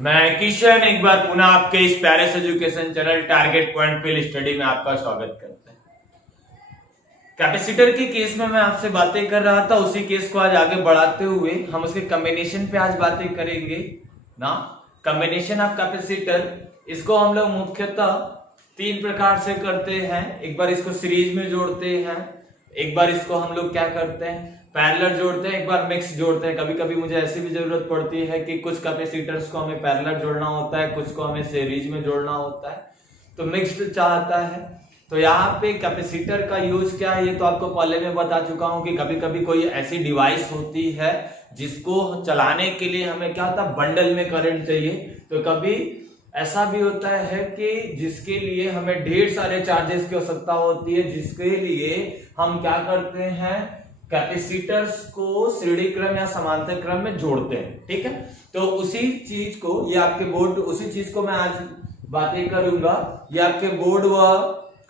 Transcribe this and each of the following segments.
मैं किशन एक बार पुनः आपके इस Paris education channel target point पे स्टडी में आपका स्वागत करता हूं। कैपेसिटर के केस में मैं आपसे बातें कर रहा था, उसी केस को आज आगे बढ़ाते हुए हम उसके कॉम्बिनेशन पे आज बातें करेंगे ना। कॉम्बिनेशन ऑफ कैपेसिटर, इसको हम लोग मुख्यतः तीन प्रकार से करते हैं। एक बार इसको सीरीज में जोड़ते हैं, एक बार इसको हम लोग क्या करते हैं पैरेलल जोड़ते हैं, एक बार मिक्स जोड़ते हैं। कभी कभी मुझे ऐसी भी जरूरत पड़ती है कि कुछ कैपेसिटर्स को हमें पैरेलल जोड़ना होता है, कुछ को हमें सीरीज में जोड़ना होता है, तो मिक्स्ड चाहता है। तो यहाँ पे कैपेसिटर का यूज क्या है ये तो आपको पहले में बता चुका हूं कि कभी कभी कोई ऐसी डिवाइस होती है जिसको चलाने के लिए हमें क्या होता है बंडल में करंट चाहिए। तो कभी ऐसा भी होता है कि जिसके लिए हमें ढेर सारे चार्जेस की आवश्यकता होती है, जिसके लिए हम क्या करते हैं कैपेसिटर्स को श्रेणी क्रम या समांतर क्रम में जोड़ते हैं। ठीक है, तो उसी चीज को ये आपके बोर्ड उसी चीज को मैं आज बातें करूंगा। ये आपके बोर्ड व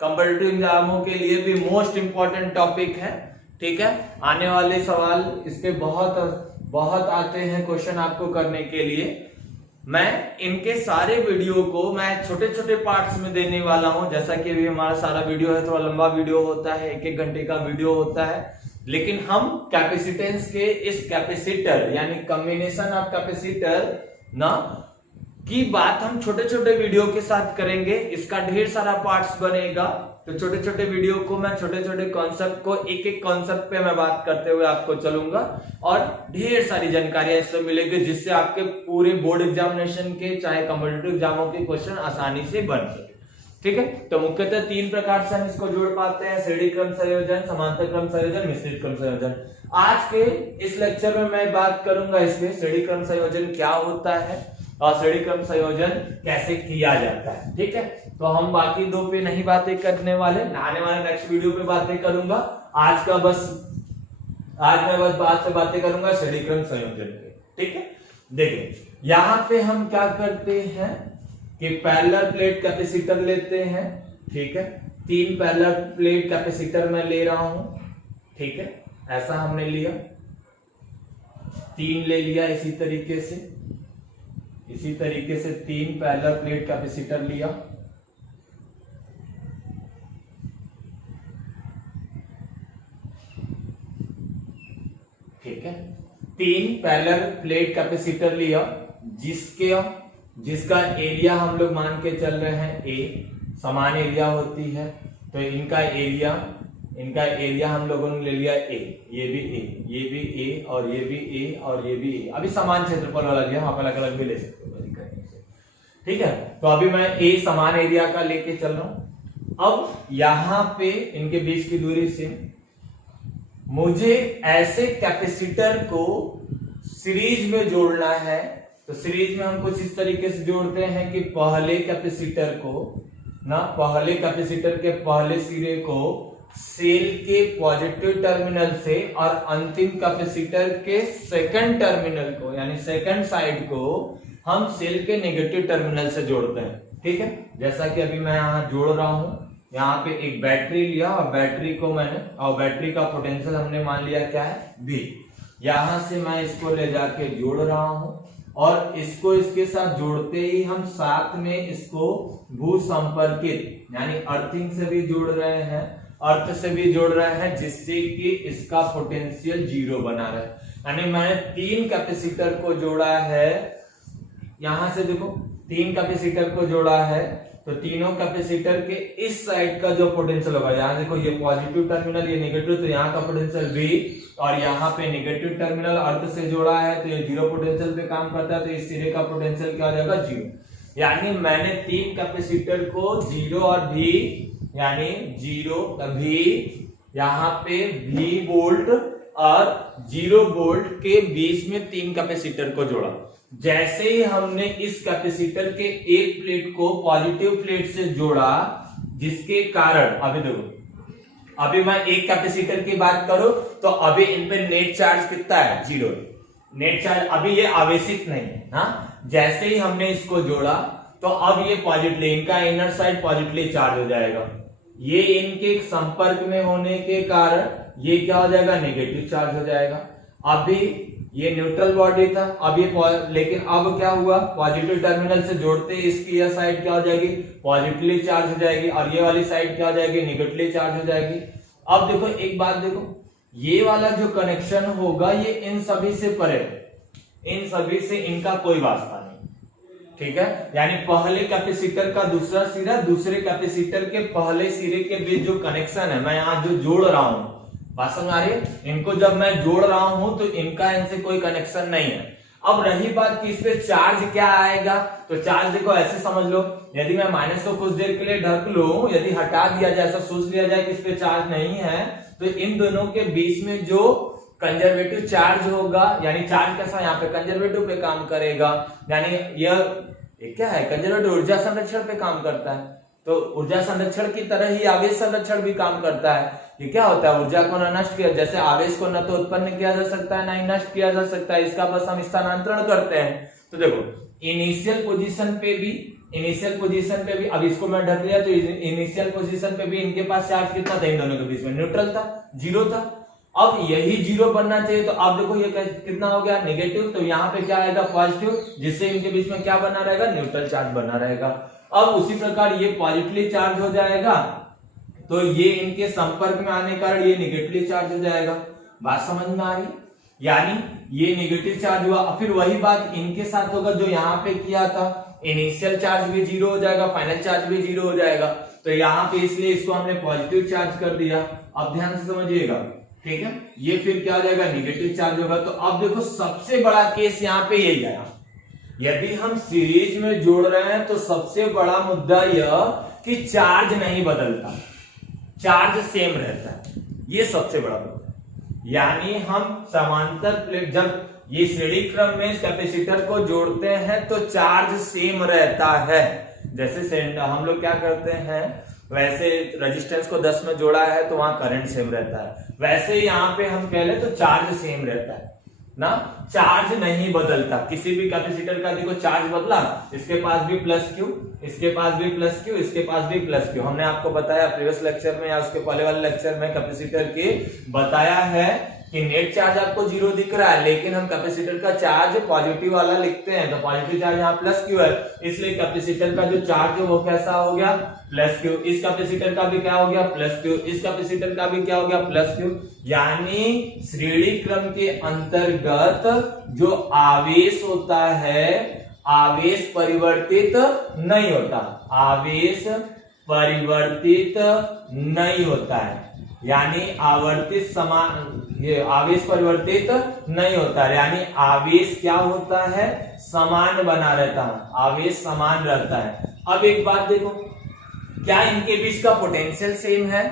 कंपैरेटिव एग्जामों के लिए भी मोस्ट इंपॉर्टेंट टॉपिक है। ठीक है, आने वाले सवाल इसके बहुत आते हैं क्वेश्चन आपको करने के लिए। मैं इनके सारे वीडियो को मैं छोटे छोटे पार्ट्स में देने वाला हूं। जैसा कि अभी हमारा सारा वीडियो है, थोड़ा लंबा वीडियो होता है, 1-1 घंटे का वीडियो होता है, लेकिन हम कैपेसिटेंस के इस कैपेसिटर यानी कॉम्बिनेशन ऑफ कैपेसिटर ना की बात हम छोटे छोटे वीडियो के साथ करेंगे। इसका ढेर सारा पार्ट्स बनेगा, तो छोटे छोटे वीडियो को मैं छोटे छोटे कॉन्सेप्ट को एक एक कॉन्सेप्ट पे मैं बात करते हुए आपको चलूंगा और ढेर सारी जानकारियां इससे मिलेगी, जिससे आपके पूरे बोर्ड एग्जामिनेशन के चाहे कॉम्पिटिटिव एग्जामों के क्वेश्चन आसानी से बन सके। ठीक है, तो मुख्यतः 3 प्रकार से हम इसको जोड़ पाते हैं: श्रेणी क्रम संयोजन, समांतर क्रम संयोजन, मिश्रित क्रम संयोजन। आज के इस लेक्चर में मैं बात करूंगा इसमें श्रेणी क्रम संयोजन क्या होता है और श्रेणी क्रम संयोजन कैसे किया जाता है। ठीक है, तो हम बाकी 2 पे नहीं बातें करने वाले, आने वाले नेक्स्ट वीडियो पे बातें करूंगा। आज मैं बस बातें करूंगा श्रेणी क्रम संयोजन पे। ठीक है, देखिए यहां पे हम क्या करते हैं कि पैरेलल प्लेट कैपेसिटर लेते हैं। ठीक है, 3 पैरेलल प्लेट कैपेसिटर मैं ले रहा हूं। ठीक है, ऐसा हमने लिया, 3 ले लिया इसी तरीके से 3 पैरेलल प्लेट कैपेसिटर लिया। ठीक है, 3 पैरेलल प्लेट कैपेसिटर लिया, जिसका एरिया हम लोग मान के चल रहे हैं ए, समान एरिया होती है। तो इनका एरिया हम लोगों ने ले लिया ए, ये भी ए और ये भी ए और ये भी ए। अभी समान क्षेत्रफल वाला लिया, आप अलग अलग भी ले सकते हो। ठीक है, तो अभी मैं ए समान एरिया का लेके चल रहा हूं। अब यहां पे इनके बीच की दूरी से मुझे ऐसे कैपेसिटर को सीरीज में जोड़ना है। तो सीरीज में हम कुछ इस तरीके से जोड़ते हैं कि पहले कैपेसिटर के पहले सिरे को सेल के पॉजिटिव टर्मिनल से और अंतिम कैपेसिटर के सेकंड टर्मिनल को यानी सेकंड साइड को हम सेल के नेगेटिव टर्मिनल से जोड़ते हैं। ठीक है, जैसा कि अभी मैं यहां जोड़ रहा हूं, यहाँ पे एक बैटरी लिया और बैटरी का पोटेंशियल हमने मान लिया क्या है V। यहां से मैं इसको ले जाके जोड़ रहा हूं और इसको इसके साथ जोड़ते ही हम साथ में इसको भू संपर्कित यानी अर्थिंग से भी जोड़ रहे हैं, अर्थ से भी जोड़ रहे हैं, जिससे कि इसका पोटेंशियल 0 बना रहे। यानी मैंने 3 कैपेसिटर को जोड़ा है, यहां से देखो 3 कैपेसिटर को जोड़ा है, तो तीनों कैपेसिटर के इस साइड का जो पोटेंशियल होगा, यहां देखो ये पॉजिटिव टर्मिनल ये नेगेटिव, तो यहाँ का पोटेंशियल V और यहाँ पे नेगेटिव टर्मिनल अर्थ से जोड़ा है तो ये 0 पोटेंशियल पे काम करता है, तो इस सिरे का पोटेंशियल क्या हो जाएगा 0। यानी मैंने 3 कैपेसिटर को 0 और V यानी 0 V यहाँ पे V वोल्ट और 0 वोल्ट के बीच में 3 कैपेसिटर को जोड़ा। जैसे ही हमने इस कैपेसिटर के एक प्लेट को पॉजिटिव प्लेट से जोड़ा, जिसके कारण अभी देखो, अभी मैं एक कैपेसिटर की बात करूं तो अभी इन पे नेट चार्ज कितना है 0। नेट चार्ज अभी ये आवेशित नहीं है ना। जैसे ही हमने इसको जोड़ा तो अब ये पॉजिटिवली, इनका इनर साइड पॉजिटिवली चार्ज हो जाएगा। ये इनके संपर्क में होने के कारण ये क्या हो जाएगा नेगेटिव चार्ज हो जाएगा। अभी ये न्यूट्रल बॉडी था, अब ये लेकिन अब क्या हुआ, पॉजिटिव टर्मिनल से जोड़ते ही इसकी यह साइड क्या हो जाएगी, पॉजिटिवली चार्ज हो जाएगी, और ये वाली साइड क्या हो जाएगी, निगेटिवली चार्ज हो जाएगी। अब देखो एक बात देखो, ये वाला जो कनेक्शन होगा ये इन सभी से परे, इन सभी से इनका कोई वास्ता नहीं, ठीक है। यानी पहले कैपेसिटर का दूसरा सिरा दूसरे कैपेसिटर के पहले सिरे के बीच जो कनेक्शन है, मैं यहाँ जो जोड़ रहा हूं, बात समझ आ रही है, इनको जब मैं जोड़ रहा हूं तो इनका इनसे कोई कनेक्शन नहीं है। अब रही बात कि इस पे चार्ज क्या आएगा, तो चार्ज देखो ऐसे समझ लो, यदि मैं माइनस को कुछ देर के लिए ढक लूं, यदि हटा दिया जाए, ऐसा सोच लिया जाए कि इस पे चार्ज नहीं है, तो इन दोनों के बीच में जो कंजर्वेटिव चार्ज होगा, यानी चार्ज कैसा यहाँ पे कंजर्वेटिव पे काम करेगा, यानी यह क्या है, कंजर्वेटिव ऊर्जा संरक्षण पे काम करता है। तो ऊर्जा संरक्षण की तरह ही आवेश संरक्षण भी काम करता है। ये क्या होता है, ऊर्जा को न नष्ट किया, जैसे आवेश को न तो उत्पन्न किया जा सकता है, ना ही नष्ट किया जा सकता है, इसका बस हम स्थानांतरण करते हैं। तो देखो इनिशियल पोजीशन पे भी अब इसको मैं ढक लिया, तो इनिशियल पोजीशन पे भी इनके पास चार्ज कितना था, इन दोनों के बीच में न्यूट्रल था, 0 था। अब यही 0 बनना चाहिए, तो अब देखो ये कितना हो गया, नेगेटिव, तो यहाँ पे क्या आएगा, पॉजिटिव, जिससे इनके बीच में क्या बना रहेगा, न्यूट्रल चार्ज बना रहेगा। अब उसी प्रकार ये पॉजिटिवली चार्ज हो जाएगा, तो ये इनके संपर्क में आने का कारण ये नेगेटिवली चार्ज हो जाएगा। बात समझ में आ रही, यानी ये नेगेटिव चार्ज हुआ, फिर वही बात इनके साथ होगा जो यहाँ पे किया था, इनिशियल चार्ज भी 0 हो जाएगा, फाइनल चार्ज भी 0 हो जाएगा। तो यहाँ पे इसलिए इसको हमने पॉजिटिव चार्ज कर दिया। अब ध्यान से समझिएगा, ठीक है, ये फिर क्या हो जाएगा, नेगेटिव चार्ज होगा। तो अब देखो सबसे बड़ा केस यहाँ पे यही आया, यदि हम सीरीज में जोड़ रहे हैं तो सबसे बड़ा मुद्दा यह कि चार्ज नहीं बदलता, चार्ज सेम रहता है, ये सबसे बड़ा मुद्दा। यानी हम समांतर प्लेट जब ये श्रेणी क्रम में कैपेसिटर को जोड़ते हैं तो चार्ज सेम रहता है। जैसे हम लोग क्या करते हैं, वैसे रेजिस्टेंस को 10 में जोड़ा है तो वहां करंट सेम रहता है, वैसे यहाँ पे हम कह ले तो चार्ज सेम रहता है ना, चार्ज नहीं बदलता। किसी भी कैपेसिटर का देखो चार्ज बदला, इसके पास भी प्लस क्यू, इसके पास भी प्लस क्यू, इसके पास भी प्लस क्यू। हमने आपको बताया प्रीवियस लेक्चर में या उसके पहले वाले लेक्चर में कैपेसिटर के बताया है कि नेट चार्ज आपको 0 दिख रहा है, लेकिन हम कैपेसिटर का चार्ज पॉजिटिव वाला लिखते हैं, तो पॉजिटिव चार्ज यहाँ प्लस क्यू है, इसलिए कैपेसिटर का जो चार्ज है वो कैसा हो गया, प्लस क्यू। इस कैपेसिटर का भी क्या हो गया, प्लस क्यू, इस कैपेसिटर का भी क्या हो गया, प्लस क्यू। यानी श्रेणी क्रम के अंतर्गत जो आवेश होता है, आवेश परिवर्तित नहीं होता, आवेश परिवर्तित नहीं होता है, यानी आवर्तित समान, ये आवेश परिवर्तित नहीं होता है, यानी आवेश क्या होता है, समान बना रहता है, आवेश समान रहता है। अब एक बात देखो, क्या इनके बीच का पोटेंशियल सेम है,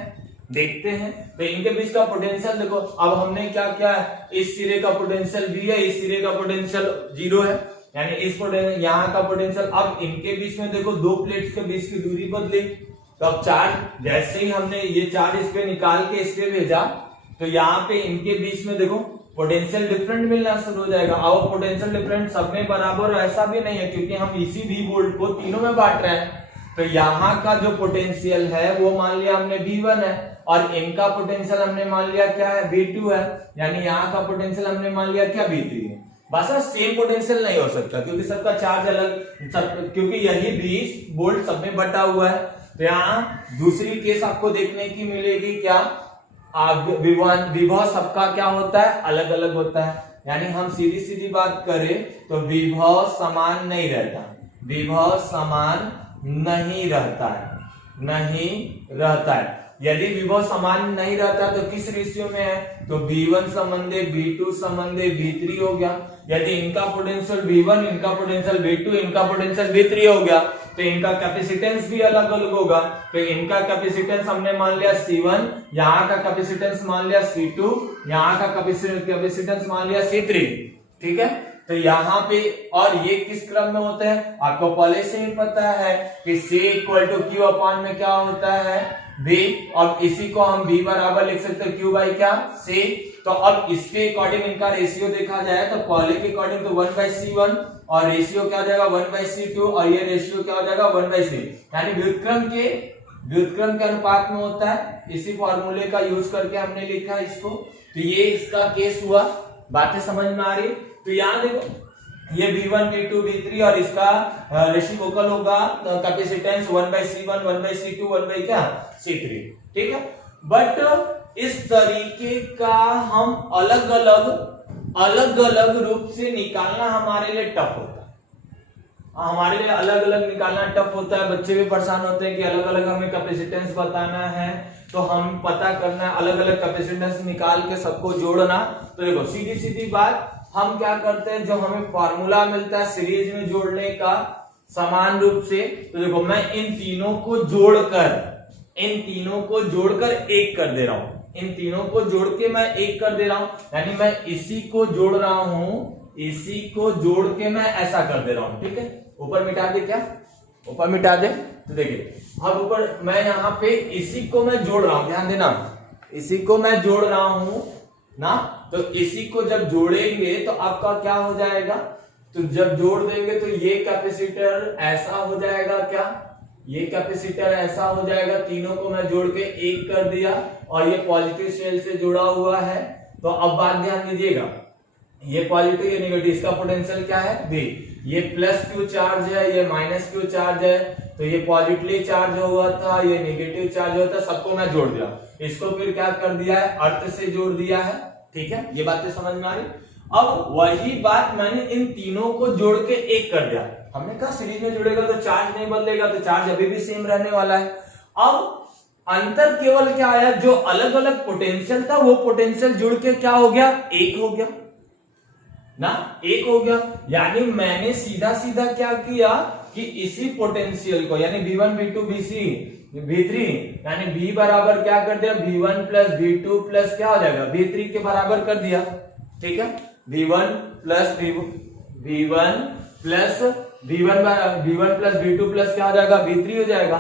देखते हैं। तो इनके बीच का पोटेंशियल देखो, अब हमने क्या किया है, इस सिरे का पोटेंशियल V है, इस सिरे का पोटेंशियल 0 है, यानी इस यहाँ का पोटेंशियल। अब इनके बीच में देखो दो प्लेट्स के बीच की दूरी बदली, तो अब चार्ज जैसे ही हमने ये चार्ज इस पे निकाल के इस पे भेजा, तो यहाँ पे इनके बीच में देखो पोटेंशियल डिफरेंट मिलना शुरू हो जाएगा। अब पोटेंशियल डिफरेंट सब में बराबर ऐसा भी नहीं है, क्योंकि हम इसी V वोल्ट को तीनों में बांट रहे हैं। तो यहाँ का जो पोटेंशियल है वो मान लिया हमने V1 है, और इनका पोटेंशियल हमने मान लिया क्या है, V2 है, यानी यहाँ का पोटेंशियल हमने मान लिया क्या, V3 है। बस सेम पोटेंशियल नहीं हो सकता, क्योंकि सबका चार्ज अलग, क्योंकि यही 20 वोल्ट सब में बटा हुआ है। तो यहाँ दूसरी केस आपको देखने की मिलेगी, क्या विभव सबका क्या होता है, अलग अलग होता है। यानी हम सीधी सीधी बात करें तो विभव समान नहीं रहता, विभव समान नहीं रहता है, नहीं रहता है। यदि विभव समान नहीं रहता तो किस रेशियो में है, तो V1 संबंधे V2 संबंधे V3 हो गया। यदि इनका पोटेंशियल V1, इनका पोटेंशियल V2, इनका पोटेंशियल V3 हो गया, तो इनका कैपेसिटेंस भी अलग अलग होगा। तो इनका कैपेसिटेंस हमने मान लिया C1, यहाँ का कैपेसिटेंस मान लिया C2, यहाँ का कैपेसिटेंस मान लिया C3, ठीक है। तो यहाँ पे, और ये किस क्रम में होता है, आपको पहले से ही पता है कि C equal to Q upon में क्या होता है, B, और इसी को हम B बराबर लिख सकते हैं Q बाई क्या, C। तो अब इसके अकॉर्डिंग इनका रेशियो देखा जाए तो पहले के अकॉर्डिंग तो 1/C1, और रेशियो क्या हो जाएगा 1/C2, और ये रेशियो क्या हो जाएगा 1/C, यानी व्युत्क्रम के अनुपात में होता है। इसी फॉर्मूले का यूज करके हमने लिखा इसको। तो ये इसका केस हुआ, बातें समझ में आ रही? तो यहाँ देखो ये V1 V2 V3 और इसका रेसिप्रोकल होगा कैपेसिटेंस 1/C1 1/C2 1/C3, ठीक है। बट इस तरीके का हम अलग अलग रूप से निकालना हमारे लिए टफ होता है, हमारे लिए अलग अलग निकालना टफ होता है। बच्चे भी परेशान होते हैं कि अलग अलग हमें कैपेसिटेंस बताना है, तो हम पता करना है अलग अलग कैपेसिटेंस निकाल के सबको जोड़ना। तो देखो सीधी सीधी बात, हम क्या करते हैं, जो हमें फार्मूला मिलता है सीरीज में जोड़ने का समान रूप से, तो देखो मैं इन तीनों को जोड़कर एक कर दे रहा हूं, इन तीनों को जोड़ के मैं एक कर दे रहा हूं, यानी मैं इसी को जोड़ रहा हूं, इसी को जोड़ के मैं ऐसा कर दे रहा हूं, ठीक है। ऊपर मिटा दे, क्या ऊपर मिटा दे? तो देखिए अब ऊपर मैं यहाँ पे इसी को मैं जोड़ रहा हूं, ध्यान देना, इसी को मैं जोड़ रहा हूं ना। तो इसी को जब जोड़ेंगे तो आपका क्या हो जाएगा, तो जब जोड़ देंगे तो ये कैपेसिटर ऐसा हो जाएगा, क्या ये कैपेसिटर ऐसा हो जाएगा। तीनों को मैं जोड़ के एक कर दिया और ये पॉजिटिव सेल से जुड़ा हुआ है। तो अब बात ध्यान दीजिएगा, ये पॉजिटिव ये नेगेटिव, इसका पोटेंशियल क्या है V, ये प्लस क्यू चार्ज है, ये माइनस क्यू चार्ज है, तो ये पॉजिटिवली चार्ज हुआ था, ये नेगेटिव चार्ज हुआ था, सबको मैं जोड़ दिया। इसको फिर क्या कर दिया है, अर्थ से जोड़ दिया है, ठीक है। ये बातें समझ में आ रही? अब वही बात मैंने इन तीनों को जोड़ के एक कर दिया। हमने कहा सीरीज में जुड़ेगा तो चार्ज नहीं बदलेगा, तो चार्ज अभी भी सेम रहने वाला है। अब अंतर केवल क्या आया, जो अलग अलग पोटेंशियल था वो पोटेंशियल जुड़ के क्या हो गया, एक हो गया ना, एक हो गया। यानी मैंने सीधा सीधा क्या किया कि इसी पोटेंशियल को यानी V1 V2 V3 यानी V बराबर क्या कर दिया, V1 प्लस V2 प्लस क्या हो जाएगा V3 के बराबर कर दिया, ठीक है। V1 प्लस V2 प्लस क्या हो जाएगा, V3 हो जाएगा।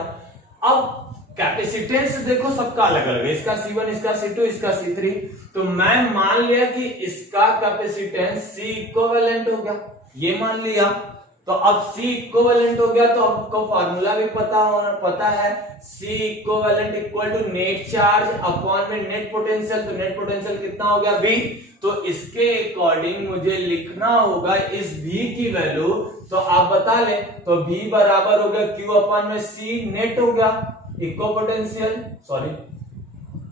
अब कैपेसिटेंस देखो सबका अलग अलग है, इसका C1 इसका C2 इसका C3, तो मैं मान लिया कि इसका कैपेसिटेंस C इक्विवेलेंट हो गया, ये मान लिया। तो अब C इक्विवेलेंट हो गया तो आपको फार्मूला भी पता है, C equivalent equal to net charge upon में नेट पोटेंशियल। तो नेट पोटेंशियल कितना हो गया V, तो इसके अकॉर्डिंग मुझे लिखना होगा इस V की वैल्यू, तो आप बता ले, तो V बराबर हो गया Q अपॉन में C, नेट हो गया इक्को potential, sorry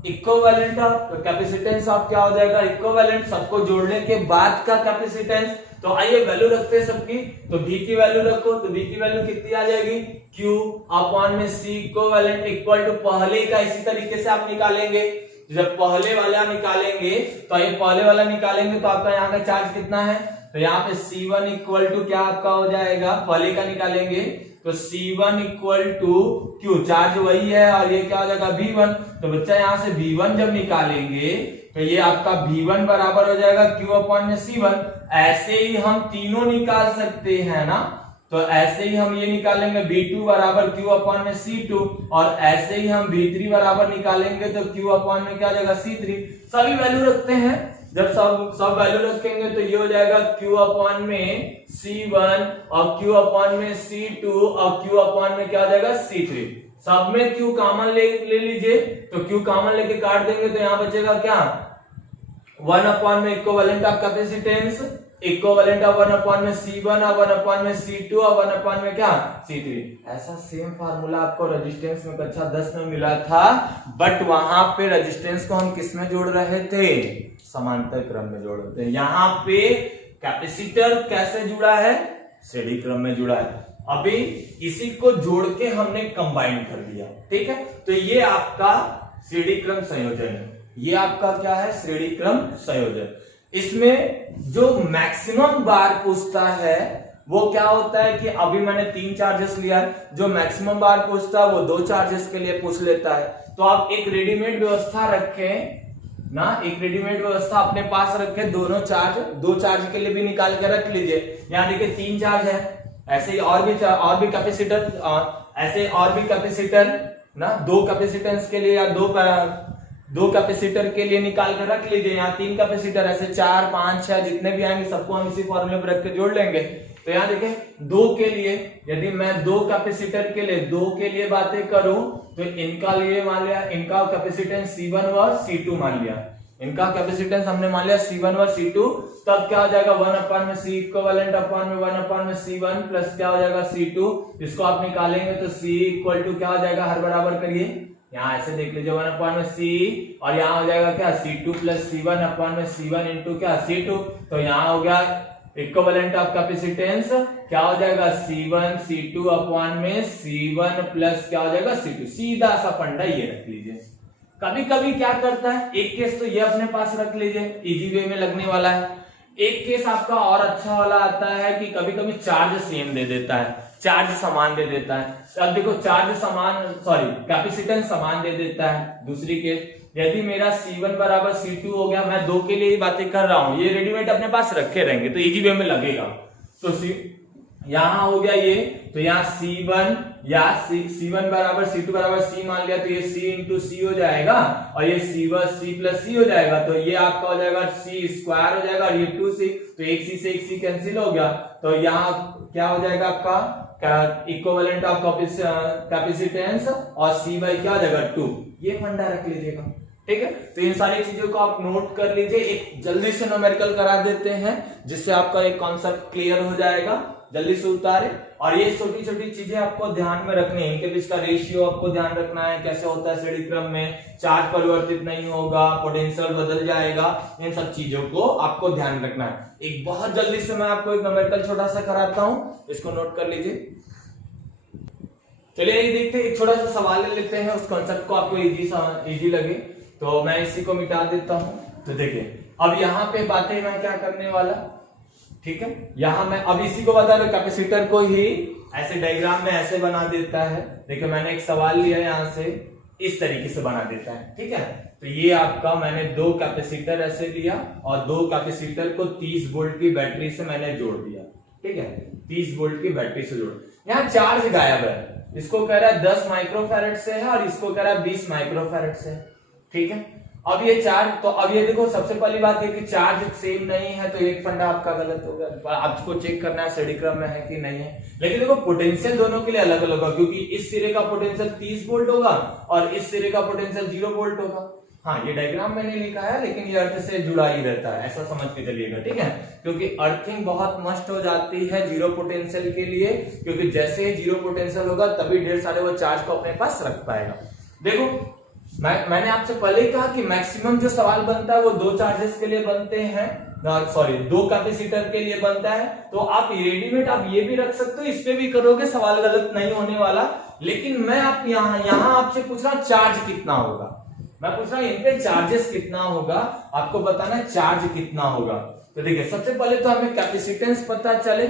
equivalent of capacitance of क्या हो जाएगा, इक्विवेलेंट, सबको जोड़ने के बाद का कैपेसिटेंस। तो आइए वैल्यू रखते हैं सबकी, तो V की वैल्यू रखो, तो V की वैल्यू कितनी आ जाएगी, Q अपॉन में C इक्विवेलेंट इक्वल टू पहले का इसी तरीके से आप निकालेंगे। जब पहले वाला निकालेंगे तो ये पहले वाला निकालेंगे तो आपका यहाँ का चार्ज कितना है, तो यहाँ पे C1 इक्वल टू क्या आपका हो जाएगा, पहले का निकालेंगे तो C1 equal to Q, charge वही है और ये क्या हो जाएगा V1। तो बच्चा यहाँ से V1 जब निकालेंगे तो ये आपका V1 बराबर हो जाएगा Q अपॉन में C1। ऐसे ही हम तीनों निकाल सकते हैं ना, तो ऐसे ही हम ये निकालेंगे V2 बराबर Q अपॉन में C2, और ऐसे ही हम V3 बराबर निकालेंगे तो Q अपॉन में क्या हो जाएगा C3। सभी वैल्यू रखते हैं, जब सब वैल्यू रखेंगे तो ये हो जाएगा Q अपॉन में C1 और Q अपॉन में C2 और Q अपॉन में क्या हो जाएगा C3। सब में Q कॉमन ले लीजिए, तो Q कॉमन लेके काट देंगे तो यहाँ बचेगा क्या, 1 अपॉन में equivalent of capacitance, equivalent of 1 upon में C1 और 1 अपॉन में C2 और 1 अपॉन में क्या C3। ऐसा सेम फार्मूला आपको रेजिस्टेंस में कक्षा 10 में मिला था, बट वहां पे रेजिस्टेंस को हम किस में जोड़ रहे थे, समांतर क्रम में जोड़ रहे थे। यहाँ पे कैपेसिटर कैसे जुड़ा है, श्रेणी क्रम में जुड़ा है। अभी इसी को जोड़ के हमने कंबाइन कर दिया, ठीक है। तो ये आपका श्रेणी क्रम संयोजन है, ये आपका क्या है, श्रेणी क्रम संयोजन। इसमें जो मैक्सिमम बार पूछता है वो क्या होता है कि अभी मैंने 3 चार्जेस लिया है, जो मैक्सिमम बार पूछता है वो 2 चार्जेस के लिए पूछ लेता है। तो आप एक रेडीमेड व्यवस्था रखें ना, एक रेडीमेड व्यवस्था अपने पास रखें, दोनों चार्ज 2 चार्ज के लिए भी निकाल के रख लीजिए। यहाँ देखिए 3 चार्ज है, ऐसे ही और भी कैपेसिटर, ऐसे और भी कैपेसिटर ना, 2 कैपेसिटेंस के लिए या 2 कैपेसिटर के लिए निकाल कर रख लीजिए। यहाँ 3 कैपेसिटर, ऐसे 4 5 6 जितने भी आएंगे सबको हम इसी फॉर्मूले पर रख के जोड़ लेंगे। तो यहाँ देखें 2 के लिए, यदि मैं 2 कैपेसिटर के लिए 2 के लिए बातें करूं तो इनका लिए मान लिया, इनका कैपेसिटेंस C1 और C2 मान लिया, इनका कैपेसिटेंस हमने मान लिया C1 और C2, तब क्या हो जाएगा 1/c इक्विवेलेंट अपॉन में 1/c1 प्लस क्या हो जाएगा C2, इसको आप निकालेंगे तो C इक्वल टू क्या हो जाएगा, हर बराबर करिए, यहाँ ऐसे देख लीजिए 1/c और यहाँ हो जाएगा क्या C2 प्लस C1 अपॉन में C1 इंटू क्या C2, तो यहाँ हो गया इक्विवेलेंट ऑफ कैपेसिटेंस क्या हो जाएगा C1 C2 अपॉन में C1 प्लस क्या हो जाएगा C2। सीधा सा फंडा ये रख लीजिए। कभी कभी क्या करता है, एक केस तो ये अपने पास रख लीजिए, इजी वे में लगने वाला है। एक केस आपका और अच्छा वाला आता है कि कभी कभी चार्ज सेम दे देता है, चार्ज समान दे देता है। अब देखो चार्ज समान, सॉरी कैपेसिटेंस समान दे देता है। दूसरी केस, यदि मेरा C1 बराबर C2 हो गया, मैं दो के लिए ही बातें कर रहा हूं, ये रेडीमेड अपने पास रखे रहेंगे तो इजी वे में लगेगा। तो यहां हो गया ये, तो यहाँ C1 या C1 बराबर C2 बराबर C मान लिया, तो ये C इंटू C हो जाएगा और ये C प्लस C हो जाएगा, तो ये आपका हो जाएगा C स्क्वायर हो जाएगा और ये 2C, तो एक C से एक C कैंसिल हो गया, तो यहाँ क्या हो जाएगा आपका इक्विवेलेंट ऑफ कैपेसिटेंस और C बाई क्या हो जाएगा 2। ये फंडा रख लीजिएगा, ठीक है। तो इन सारी चीजों को आप नोट कर लीजिए। एक जल्दी से न्यूमेरिकल करा देते हैं जिससे आपका एक कॉन्सेप्ट क्लियर हो जाएगा, जल्दी से उतारे। और ये छोटी छोटी चीजें आपको ध्यान में रखनी है, इनके बीच का रेशियो आपको ध्यान रखना है, कैसे होता है श्रेणी क्रम में, चार्ज परिवर्तित नहीं होगा, पोटेंशियल बदल जाएगा, इन सब चीजों को आपको ध्यान रखना है। एक बहुत जल्दी से मैं आपको एक न्यूमेरिकल छोटा सा कराता हूं, इसको नोट कर लीजिए। चलिए ये देखते हैं, एक छोटा सा सवाल ले लेते हैं, उस कॉन्सेप्ट को आपको इजी लगे तो मैं इसी को मिटा देता हूं। तो देखिए अब यहाँ पे बातें मैं क्या करने वाला, ठीक है, यहां मैं अब इसी को बता रहा, कैपेसिटर को ही ऐसे डायग्राम में ऐसे बना देता है। देखिए मैंने एक सवाल लिया यहां से, इस तरीके से बना देता है, ठीक है। तो ये आपका मैंने दो कैपेसिटर ऐसे लिया और दो कैपेसिटर को 30 वोल्ट की बैटरी से मैंने जोड़ दिया, ठीक है, 30 वोल्ट की बैटरी से जोड़। यहाँ चार्ज गायब है, इसको कह रहा है 10 माइक्रोफैरड से है और इसको कह रहा है 20 माइक्रोफैरड से, ठीक है। अब ये चार्ज, तो अब ये देखो सबसे पहली बात है कि चार्ज सेम नहीं है, तो एक फंडा आपका गलत हो गया। आपको चेक करना है श्रेणी क्रम में है कि नहीं है। लेकिन देखो पोटेंशियल दोनों के लिए अलग अलग होगा, क्योंकि इस सिरे का पोटेंशियल 30 वोल्ट होगा और इस सिरे का पोटेंशियल 0 वोल्ट होगा। हाँ ये डायग्राम मैंने लिखा है, लेकिन ये अर्थ से जुड़ा ही रहता है, ऐसा समझ के चलिएगा, ठीक है। क्योंकि अर्थिंग बहुत मस्ट हो जाती है जीरो पोटेंशियल के लिए, क्योंकि जैसे ही जीरो पोटेंशियल होगा तभी ढेर सारे वो चार्ज को अपने पास रख पाएगा। देखो मैंने आपसे पहले ही कहा कि मैक्सिमम जो सवाल बनता है वो दो चार्जेस के लिए बनते हैं, सॉरी दो कैपेसिटर के लिए बनता है। तो आप रेडीमेड आप ये भी रख सकते हो, इस पे भी करोगे सवाल गलत नहीं होने वाला। लेकिन मैं आप यहाँ आपसे पूछ रहा हूं चार्ज कितना होगा, मैं पूछ रहा हूं इन पे चार्जेस कितना होगा, आपको बताना है चार्ज कितना होगा। तो देखिए सबसे पहले तो हमें कैपेसिटेंस पता चले।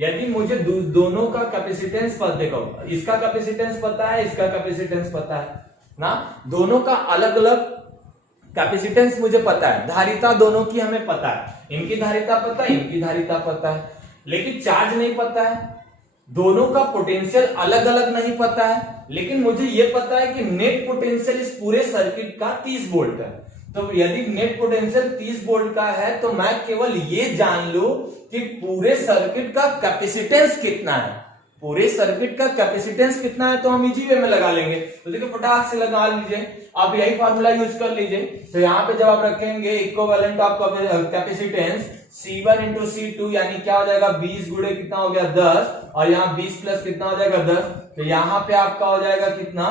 यदि मुझे दोनों का कैपेसिटेंस पता, देखो इसका कैपेसिटेंस पता है, इसका कैपेसिटेंस पता है ना, दोनों का अलग अलग कैपेसिटेंस मुझे पता है, धारिता दोनों की हमें पता है, इनकी धारिता पता है, इनकी धारिता पता है, लेकिन चार्ज नहीं पता है। दोनों का पोटेंशियल अलग अलग नहीं पता है, लेकिन मुझे यह पता है कि नेट पोटेंशियल इस पूरे सर्किट का 30 वोल्ट है। तो यदि नेट पोटेंशियल 30 वोल्ट का है तो मैं केवल ये जान लूं कि पूरे सर्किट का कैपेसिटेंस कितना है, पूरे सर्किट का कैपेसिटेंस कितना है, तो हम इजी वे में लगा लेंगे। तो देखिए फटाक से लगा लीजिए, आप यही फार्मूला यूज कर लीजिए। तो यहाँ पे जब आप रखेंगे equivalent of capacitance C1 into C2, यानी क्या हो जाएगा 20 गुणे कितना हो गया 10, और यहाँ 20 प्लस कितना हो जाएगा 10, तो यहाँ पे आपका हो जाएगा कितना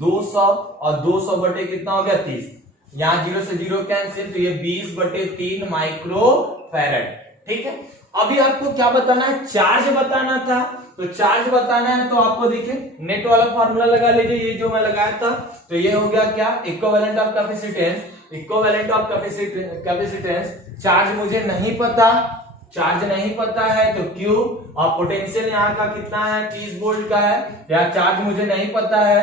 200 और 200 बटे कितना हो गया 30, यहाँ 0 से 0 कैंसिल, तो ये 20 बटे 3 माइक्रो फैरड, ठीक है। अभी आपको क्या बताना है, चार्ज बताना था। तो चार्ज बताना है तो आपको देखिए नेट वाला फार्मूला लगा लीजिए, ये जो मैं लगाया था। तो ये हो गया क्या, equivalent of capacitance, equivalent of capacitance, charge मुझे नहीं पता, चार्ज नहीं पता है तो Q, और पोटेंशियल यहाँ का कितना है 30 वोल्ट का है, या चार्ज मुझे नहीं पता है,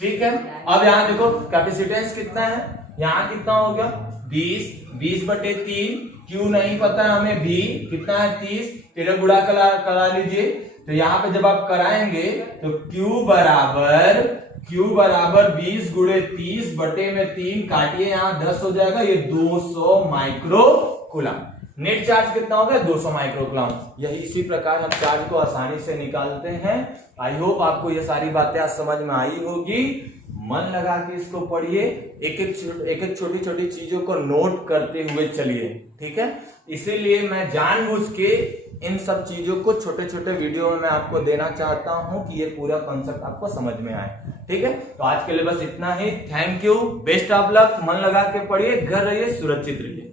ठीक है। अब यहाँ देखो कैपेसिटेंस कितना है, यहाँ कितना हो गया 20 बटे 3, Q नहीं पता हमें, B कितना है 30, तेरे गुणा करा लीजिए। तो यहाँ पे जब आप कराएंगे तो Q बराबर 20 गुणे 30 बटे में 3 काटिए, यहाँ 10 हो जाएगा, ये 200 माइक्रो कूलम। नेट चार्ज कितना हो गया 200 माइक्रोकूलम। यही इसी प्रकार हम चार्ज को आसानी से निकालते हैं। आई होप आपको ये सारी बातें आज समझ में आई होगी। मन लगा के इसको पढ़िए, एक एक छोटी छोटी चीजों को नोट करते हुए चलिए, ठीक है। इसीलिए मैं जानबूझ के इन सब चीजों को छोटे छोटे वीडियो में मैं आपको देना चाहता हूं कि ये पूरा कॉन्सेप्ट आपको समझ में आए, ठीक है। तो आज के लिए बस इतना ही। Thank you, best of luck. मन लगा के पढ़िए, घर रहिए, सुरक्षित रहिए।